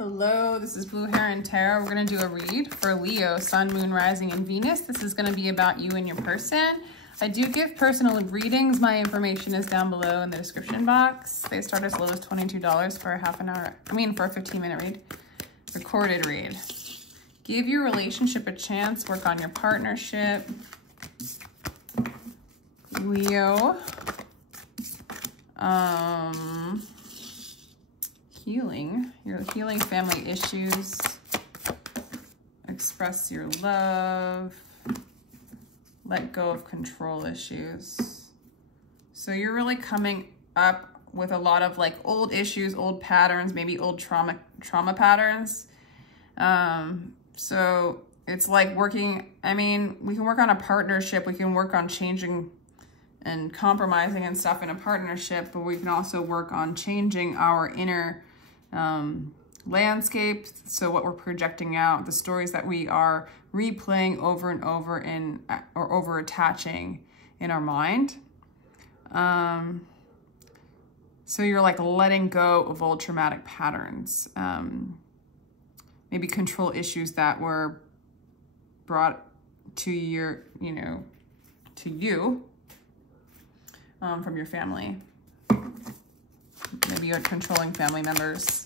Hello, this is Blue Heron Tarot. We're going to do a read for Leo, Sun, Moon, Rising, and Venus. This is going to be about you and your person. I do give personal readings. My information is down below in the description box. They start as low as $22 for a for a 15-minute read. Recorded read. Give your relationship a chance. Work on your partnership. Leo. Healing. You're healing family issues. Express your love. Let go of control issues. So you're really coming up with a lot of like old issues, old patterns, maybe old trauma patterns. So it's like working, we can work on a partnership. We can work on changing and compromising and stuff in a partnership, but we can also work on changing our inner landscape. So what we're projecting out, the stories that we are replaying over and over or over attaching in our mind. So you're like letting go of old traumatic patterns, maybe control issues that were brought to you from your family. Maybe you're controlling family members.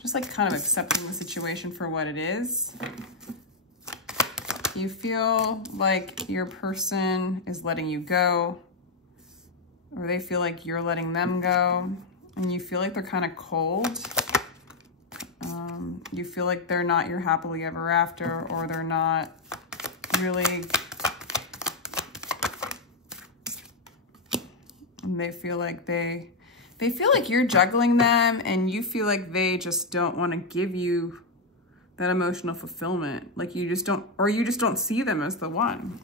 Just like kind of accepting the situation for what it is. You feel like your person is letting you go, or they feel like you're letting them go, and you feel like they're kind of cold. You feel like they're not your happily ever after, or they're not really, and they feel like they feel like you're juggling them, and you feel like they just don't want to give you that emotional fulfillment. Like you just don't see them as the one,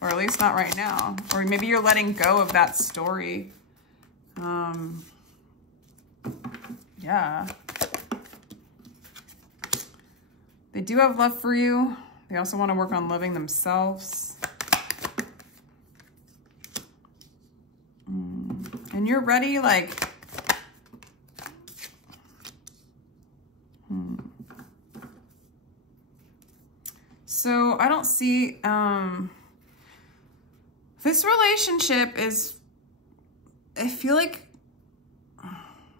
or at least not right now. Or maybe you're letting go of that story. Yeah. They do have love for you. They also want to work on loving themselves. And you're ready, like, So I don't see, this relationship is, I feel like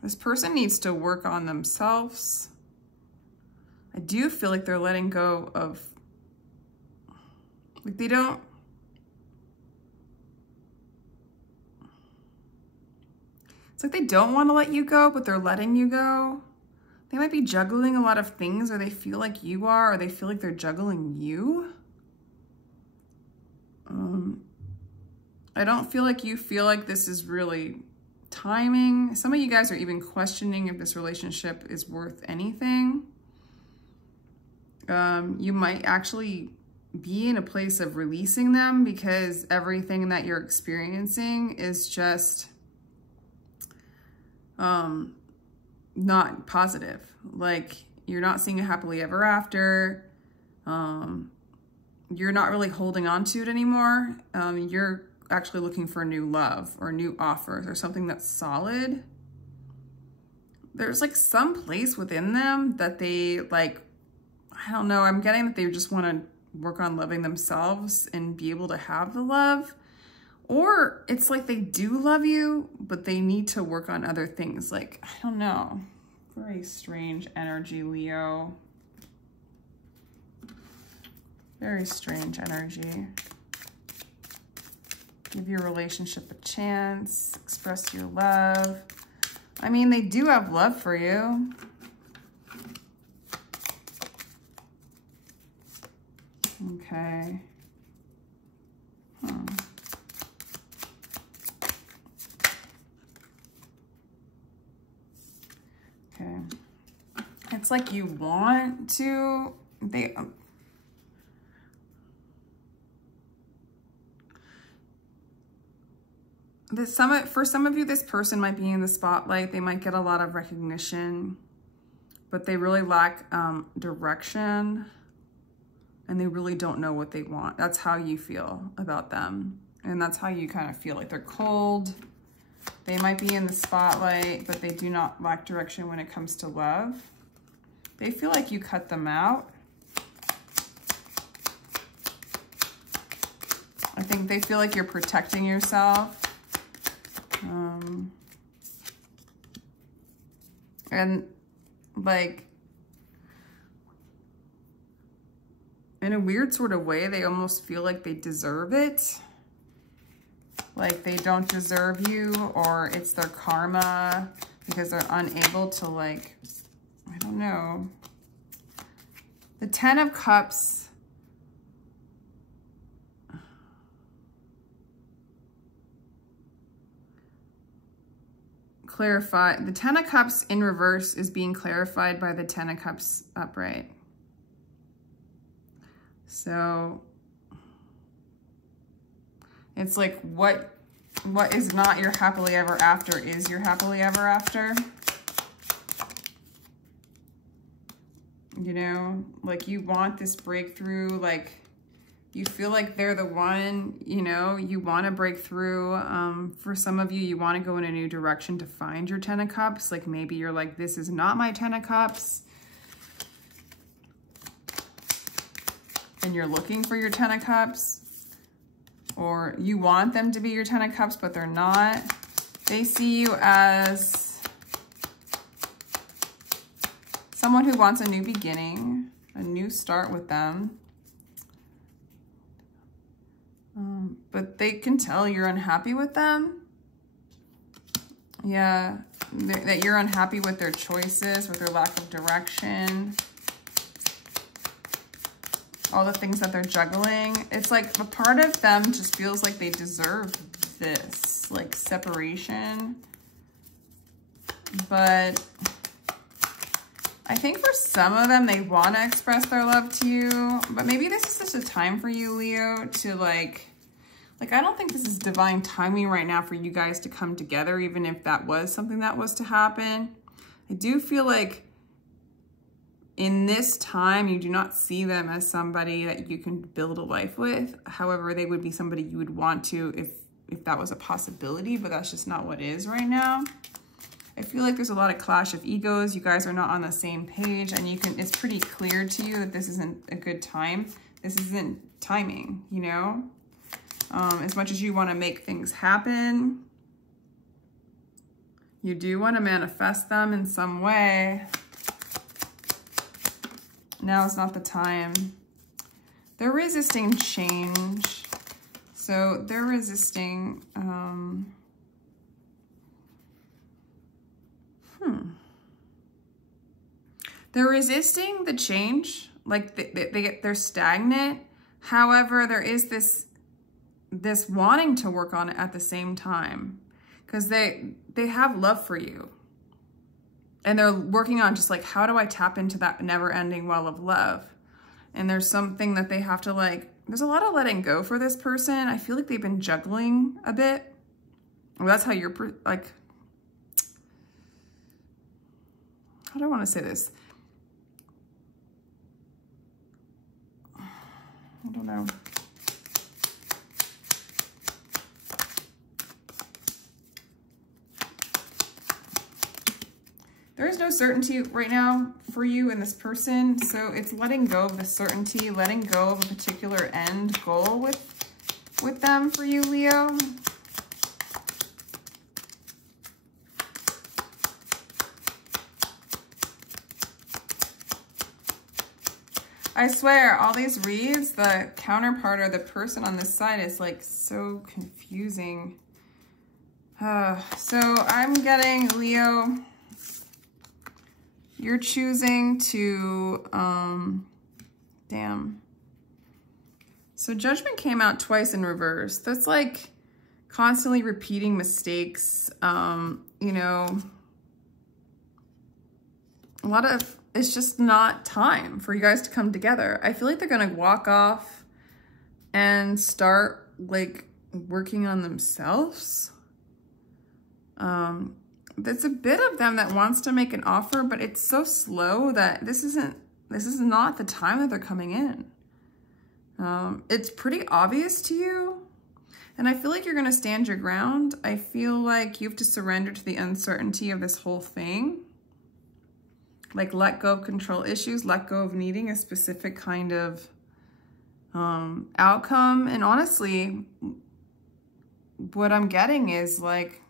this person needs to work on themselves. I do feel like they're letting go of, like they don't, it's like they don't want to let you go, but they're letting you go. They might be juggling a lot of things, or they feel like you are, or they feel like they're juggling you. I don't feel like you feel like this is really timing. Some of you guys are even questioning if this relationship is worth anything. You might actually be in a place of releasing them because everything that you're experiencing is just not positive. Like you're not seeing a happily ever after. You're not really holding on to it anymore. You're actually looking for new love or new offers or something that's solid. There's like some place within them that they like, I don't know, I'm getting that they just want to work on loving themselves and be able to have the love. Or it's like they do love you, but they need to work on other things. Like, I don't know. Very strange energy, Leo. Very strange energy. Give your relationship a chance. Express your love. I mean, they do have love for you. Okay. Okay. It's like you want to, for some of you, this person might be in the spotlight. They might get a lot of recognition, but they really lack direction, and they really don't know what they want. That's how you feel about them. And that's how you kind of feel like they're cold. They might be in the spotlight, but they do not lack direction when it comes to love. They feel like you cut them out. I think they feel like you're protecting yourself. And like, in a weird sort of way, they almost feel like they deserve it. Like they don't deserve you, or it's their karma because they're unable to, like, I don't know. The Ten of Cups. Clarify. The Ten of Cups in reverse is being clarified by the Ten of Cups upright. So it's like what is not your happily ever after is your happily ever after. You know, like you want this breakthrough, like you feel like they're the one, you know, you want to break through. For some of you, you want to go in a new direction to find your Ten of Cups. Like maybe you're like, this is not my Ten of Cups. And you're looking for your Ten of Cups. Or you want them to be your Ten of Cups, but they're not. They see you as someone who wants a new beginning, a new start with them. But they can tell you're unhappy with them. Yeah, that you're unhappy with their choices, with their lack of direction. All the things that they're juggling. It's like a part of them just feels like they deserve this, like separation. But I think for some of them, they want to express their love to you, but maybe this is just a time for you, Leo, to like I don't think this is divine timing right now for you guys to come together, even if that was something that was to happen. I do feel like in this time, you do not see them as somebody that you can build a life with. However, they would be somebody you would want to if that was a possibility, but that's just not what is right now. I feel like there's a lot of clash of egos. You guys are not on the same page, and it's pretty clear to you that this isn't a good time. This isn't timing, you know? As much as you want to make things happen, you do want to manifest them in some way. Now is not the time. They're resisting change. So they're resisting, they're resisting the change. Like they're stagnant. However, there is this wanting to work on it at the same time, because they have love for you. And they're working on just like, how do I tap into that never-ending well of love? And there's something that they have to like, there's a lot of letting go for this person. I feel like they've been juggling a bit. Well, that's how you're like, how do I want to say this? I don't know. There is no certainty right now for you and this person, so it's letting go of the certainty, letting go of a particular end goal with them for you, Leo. I swear, all these reads, the counterpart or the person on this side is like so confusing. So I'm getting, Leo, you're choosing to, damn. So Judgment came out twice in reverse. That's like constantly repeating mistakes, you know, a lot of, it's just not time for you guys to come together. I feel like they're going to walk off and start like working on themselves. There's a bit of them that wants to make an offer, but it's so slow that this is not the time that they're coming in. It's pretty obvious to you. And I feel like you're going to stand your ground. I feel like you have to surrender to the uncertainty of this whole thing. Like let go of control issues, let go of needing a specific kind of outcome. And honestly, what I'm getting is like,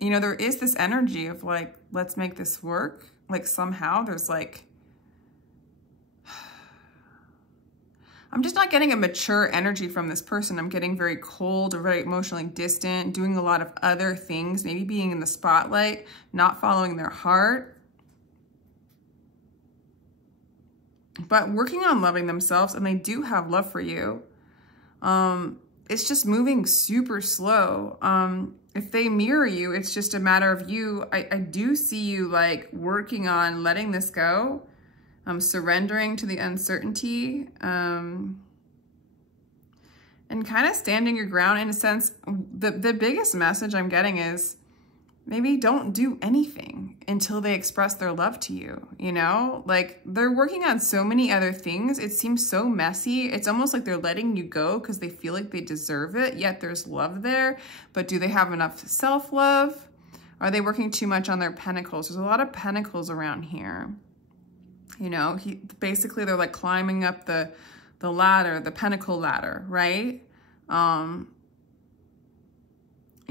you know, there is this energy of like, let's make this work. Like somehow there's like, I'm just not getting a mature energy from this person. I'm getting very cold or very emotionally distant, doing a lot of other things, maybe being in the spotlight, not following their heart, but working on loving themselves. And they do have love for you. It's just moving super slow. If they mirror you, it's just a matter of you. I do see you like working on letting this go. Surrendering to the uncertainty, and kind of standing your ground in a sense. The biggest message I'm getting is maybe don't do anything until they express their love to you, you know? Like they're working on so many other things. It seems so messy. It's almost like they're letting you go because they feel like they deserve it, yet there's love there. But do they have enough self-love? Are they working too much on their pentacles? There's a lot of pentacles around here. You know, basically they're like climbing up the ladder, the pentacle ladder, right?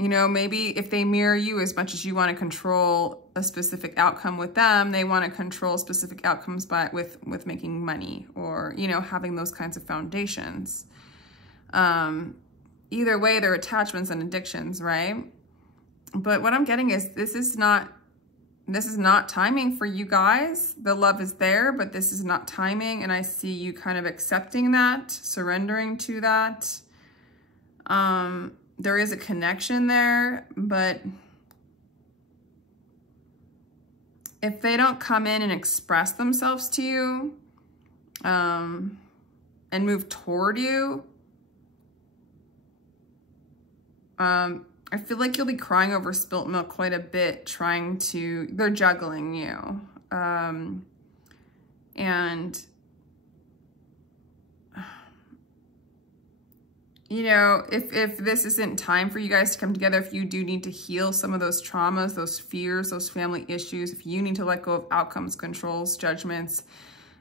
You know, maybe if they mirror you as much as you want to control a specific outcome with them, they want to control specific outcomes with making money or, you know, having those kinds of foundations. Either way, they're attachments and addictions, right? But what I'm getting is this is not timing for you guys. The love is there, but this is not timing. And I see you kind of accepting that, surrendering to that. There is a connection there, but if they don't come in and express themselves to you, and move toward you, I feel like you'll be crying over spilt milk quite a bit, they're juggling you. And, you know, if this isn't time for you guys to come together, if you do need to heal some of those traumas, those fears, those family issues, if you need to let go of outcomes, controls, judgments,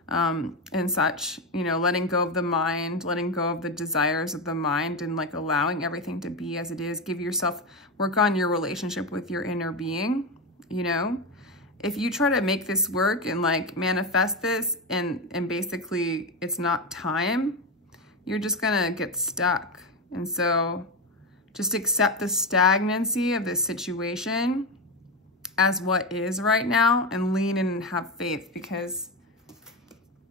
and such, you know, letting go of the mind, letting go of the desires of the mind and like allowing everything to be as it is. Work on your relationship with your inner being, you know. If you try to make this work and like manifest this and basically it's not time, you're just gonna get stuck. And so just accept the stagnancy of this situation as what is right now and lean in and have faith because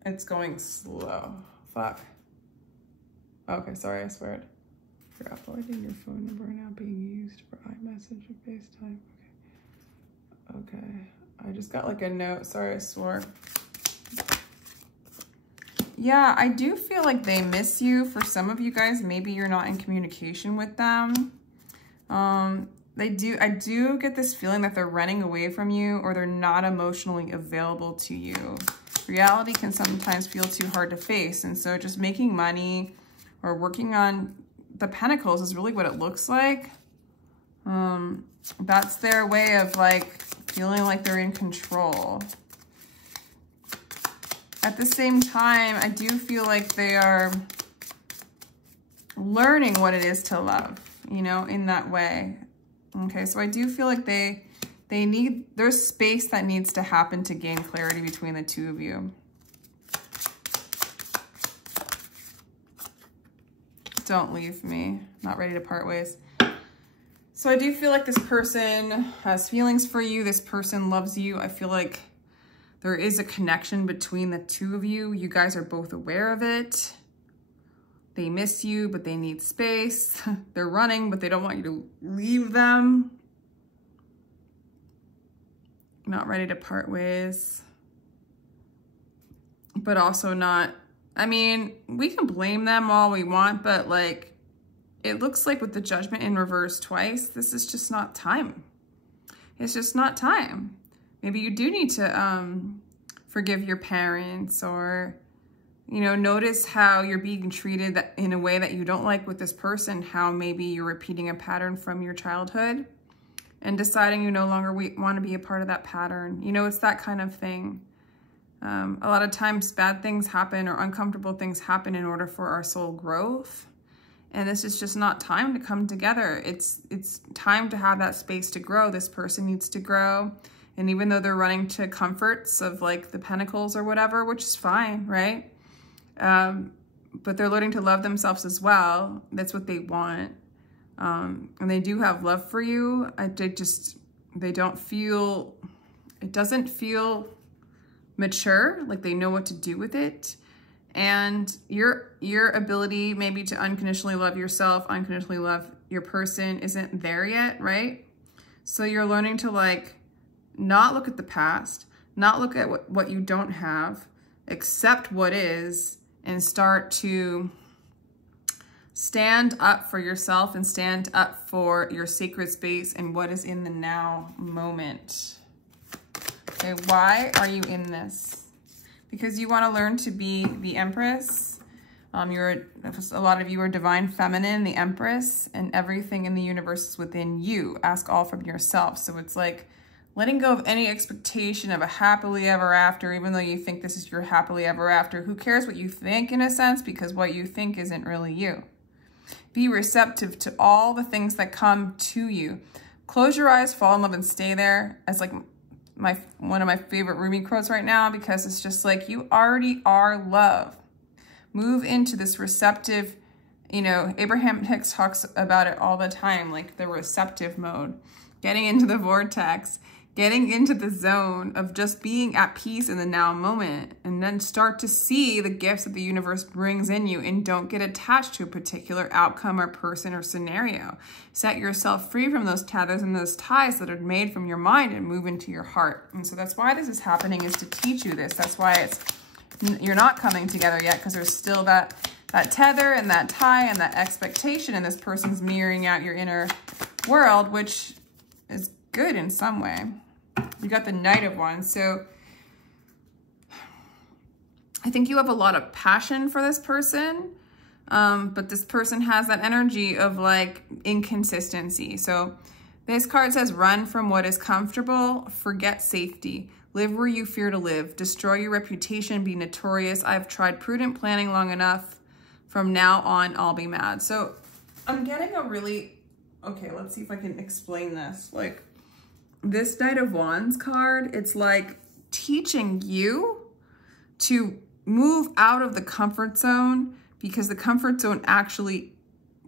it's going slow. Fuck. Okay, sorry, I swear it. You're uploading your phone number now being used for iMessage and FaceTime. Okay. I just got like a note. Sorry, I swore. Yeah, I do feel like they miss you. For some of you guys, maybe you're not in communication with them. I do get this feeling that they're running away from you or they're not emotionally available to you. Reality can sometimes feel too hard to face. And so just making money or working on the pentacles is really what it looks like. That's their way of like feeling like they're in control. At the same time, I do feel like they are learning what it is to love, you know, in that way. Okay, so I do feel like there's space that needs to happen to gain clarity between the two of you. Don't leave me. Not ready to part ways. So I do feel like this person has feelings for you. This person loves you. I feel like there is a connection between the two of you. You guys are both aware of it. They miss you, but they need space. They're running, but they don't want you to leave them. Not ready to part ways. But also not, I mean, we can blame them all we want, but like, it looks like with the Judgment in reverse twice, this is just not time. It's just not time. Maybe you do need to forgive your parents or, You know, notice how you're being treated in a way that you don't like with this person, how maybe you're repeating a pattern from your childhood and deciding you no longer want to be a part of that pattern. You know, it's that kind of thing. A lot of times bad things happen or uncomfortable things happen in order for our soul growth. And this is just not time to come together. It's time to have that space to grow. This person needs to grow. And even though they're running to comforts of like the pentacles or whatever, which is fine, right? But they're learning to love themselves as well. That's what they want. And they do have love for you. They don't feel, it doesn't feel mature, like they know what to do with it. And your ability maybe to unconditionally love yourself, unconditionally love your person isn't there yet, right? So you're learning to like not look at the past, not look at what you don't have, accept what is, and start to stand up for yourself and stand up for your sacred space and what is in the now moment. Okay, why are you in this? Because you want to learn to be the Empress. A lot of you are divine feminine, the Empress, and everything in the universe is within you. Ask all from yourself. So it's like letting go of any expectation of a happily ever after, even though you think this is your happily ever after. Who cares what you think in a sense? Because what you think isn't really you. Be receptive to all the things that come to you. Close your eyes, fall in love, and stay there. As like one of my favorite Rumi quotes right now, because it's just like, you already are love. Move into this receptive, you know, Abraham Hicks talks about it all the time, like the receptive mode, getting into the vortex, getting into the zone of just being at peace in the now moment, and then start to see the gifts that the universe brings in you, and don't get attached to a particular outcome or person or scenario. Set yourself free from those tethers and those ties that are made from your mind and move into your heart. And so that's why this is happening, is to teach you this. That's why you're not coming together yet, because there's still that tether and that tie and that expectation, and this person's mirroring out your inner world, which is good in some way. You got the Knight of Wands. So I think you have a lot of passion for this person, but this person has that energy of like inconsistency. So this card says, run from what is comfortable, forget safety, live where you fear to live, destroy your reputation, be notorious. I've tried prudent planning long enough. From now on, I'll be mad. So I'm getting a really, okay, let's see if I can explain this. Like, this Knight of Wands card, it's like teaching you to move out of the comfort zone, because the comfort zone, actually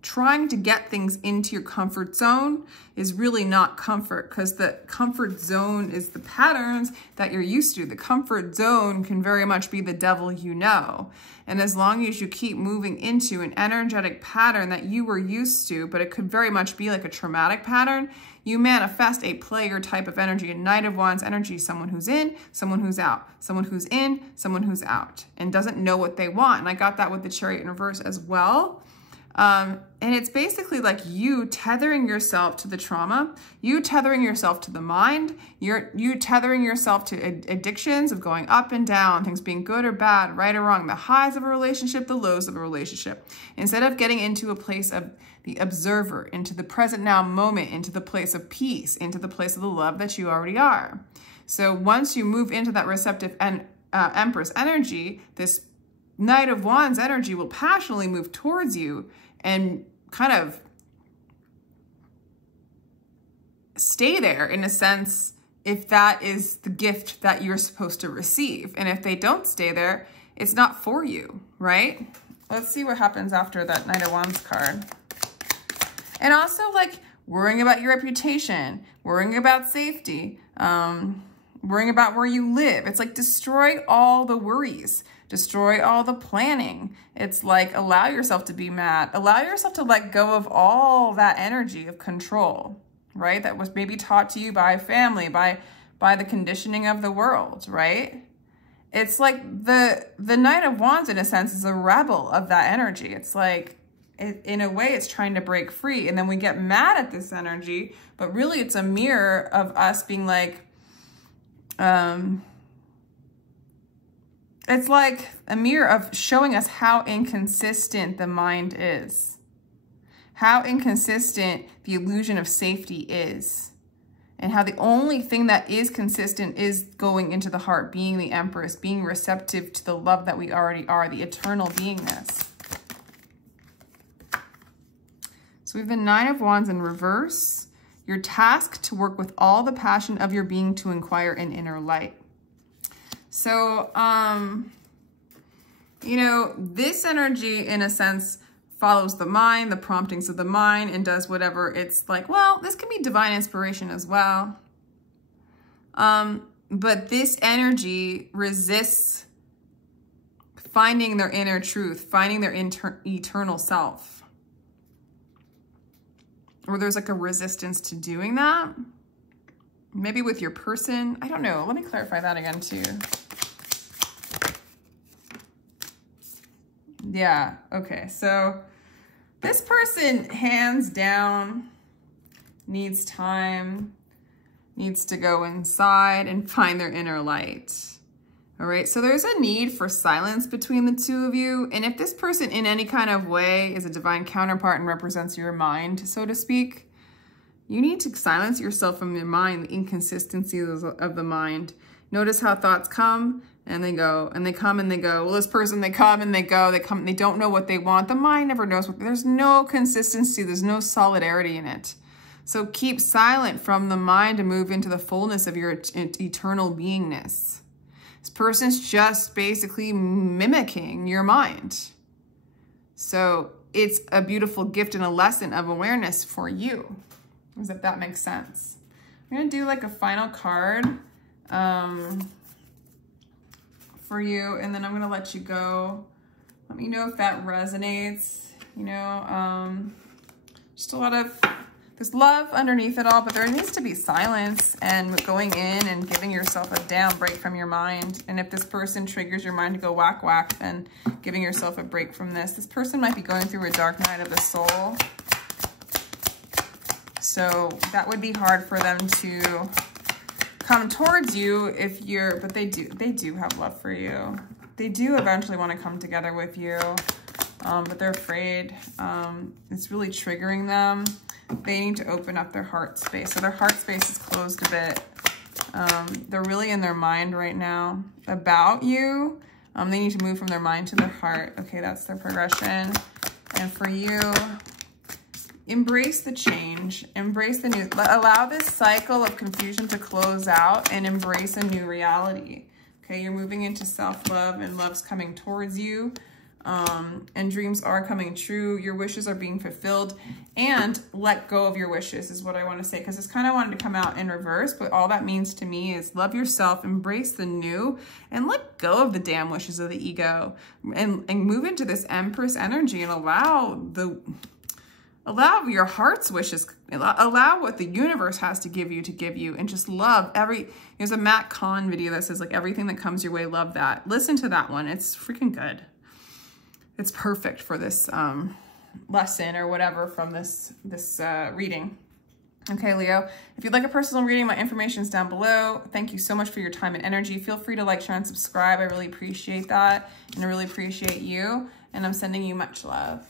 trying to get things into your comfort zone, is really not comfort, because the comfort zone is the patterns that you're used to. The comfort zone can very much be the devil you know. And as long as you keep moving into an energetic pattern that you were used to, but it could very much be like a traumatic pattern, you manifest a player type of energy. A Knight of Wands energy, someone who's in, someone who's out, someone who's in, someone who's out, and doesn't know what they want. And I got that with the Chariot in reverse as well. And it's basically like you tethering yourself to the trauma, you tethering yourself to the mind, you tethering yourself to addictions of going up and down, things being good or bad, right or wrong, the highs of a relationship, the lows of a relationship. Instead of getting into a place of the observer, into the present now moment, into the place of peace, into the place of the love that you already are. So once you move into that receptive and Empress energy, this Knight of Wands energy will passionately move towards you and kind of stay there, in a sense, if that is the gift that you're supposed to receive. And if they don't stay there, it's not for you, right? Let's see what happens after that Knight of Wands card. And also, like, worrying about your reputation, worrying about safety, worrying about where you live. It's like, destroy all the worries. Destroy all the planning. It's like, allow yourself to be mad. Allow yourself to let go of all that energy of control, right? That was maybe taught to you by family, by the conditioning of the world, right? It's like the Knight of Wands, in a sense, is a rebel of that energy. It's like, in a way, it's trying to break free. And then we get mad at this energy, but really it's a mirror of us being like, It's like a mirror of showing us how inconsistent the mind is, how inconsistent the illusion of safety is, and how the only thing that is consistent is going into the heart, being the Empress, being receptive to the love that we already are, the eternal beingness. So we have the Nine of Wands in reverse. You're tasked to work with all the passion of your being to inquire in inner light. So, you know, this energy, in a sense, follows the mind, the promptings of the mind, and does whatever it's like. Well, this can be divine inspiration as well. But this energy resists finding their inner truth, finding their eternal self. Or there's like a resistance to doing that. Maybe with your person. I don't know. Let me clarify that again too. Yeah, okay. So this person, hands down, needs time, needs to go inside and find their inner light. All right, so there's a need for silence between the two of you. And if this person in any kind of way is a divine counterpart and represents your mind, so to speak, you need to silence yourself from your mind, the inconsistencies of the mind. Notice how thoughts come and they go, and they come and they go. Well, this person, they come and they go, they come, they don't know what they want. The mind never knows what, there's no consistency, there's no solidarity in it. So keep silent from the mind and move into the fullness of your eternal beingness. This person's just basically mimicking your mind. So it's a beautiful gift and a lesson of awareness for you, as if that makes sense. I'm gonna do like a final card for you, and then I'm gonna let you go. Let me know if that resonates. You know, just a lot of, there's love underneath it all, but there needs to be silence and going in and giving yourself a down break from your mind. And if this person triggers your mind to go whack whack, then giving yourself a break from this. This person might be going through a dark night of the soul. So that would be hard for them to come towards you if you're, but they do have love for you. They do eventually want to come together with you, but they're afraid. It's really triggering them. They need to open up their heart space. So their heart space is closed a bit. They're really in their mind right now about you. They need to move from their mind to their heart. Okay, that's their progression. And for you, embrace the change, embrace the new, allow this cycle of confusion to close out and embrace a new reality. Okay, you're moving into self-love and love's coming towards you, and dreams are coming true. Your wishes are being fulfilled, and let go of your wishes is what I want to say, because it's kind of wanted to come out in reverse, but all that means to me is love yourself, embrace the new, and let go of the damn wishes of the ego, and move into this Empress energy and allow your heart's wishes, allow what the universe has to give you, and just love there's a Matt Kahn video that says like everything that comes your way, love that. Listen to that one. It's freaking good. It's perfect for this lesson or whatever from this reading. Okay, Leo, if you'd like a personal reading, my information is down below. Thank you so much for your time and energy. Feel free to like, share, and subscribe. I really appreciate that, and I really appreciate you, and I'm sending you much love.